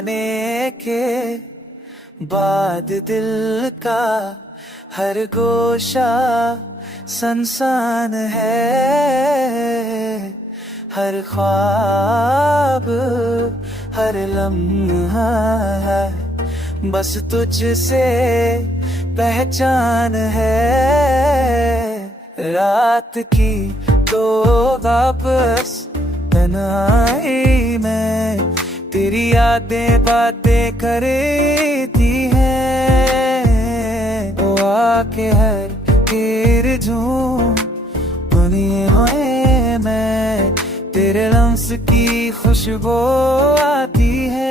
जाने के बाद दिल का हर गोशा सनसान है, हर ख्वाब हर लम्हा है, बस तुझसे पहचान है। रात की तो वापस तन्हाई में तेरी यादें बातें करती हैं। वो आके हर तेरे झूम बनी हुए मैं, तेरे लम्स की खुशबू आती है।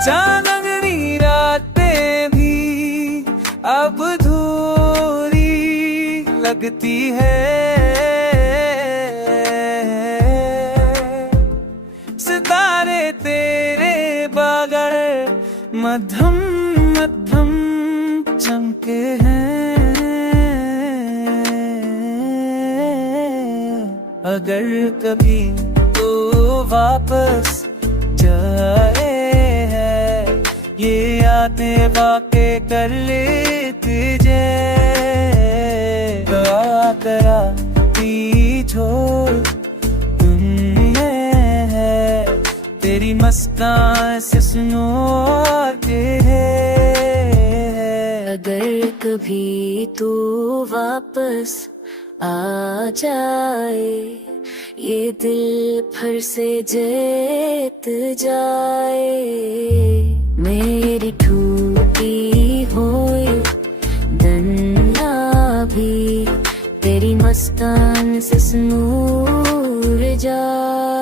चांदनी रातें भी अब अधूरी लगती है, सितारे तेरे बगैर मध्यम मध्यम चमके हैं। अगर कभी तो वापस जाए ये यादें बातें कर ले तुझे, करा छोड़ तुमने है तेरी मस्तान से सुनो के है। अगर कभी तू वापस आ जाए, ये दिल फिर से जीत जाए, मेरी टूटी हुई दुनिया भी तेरी मस्तान से नूर जाए।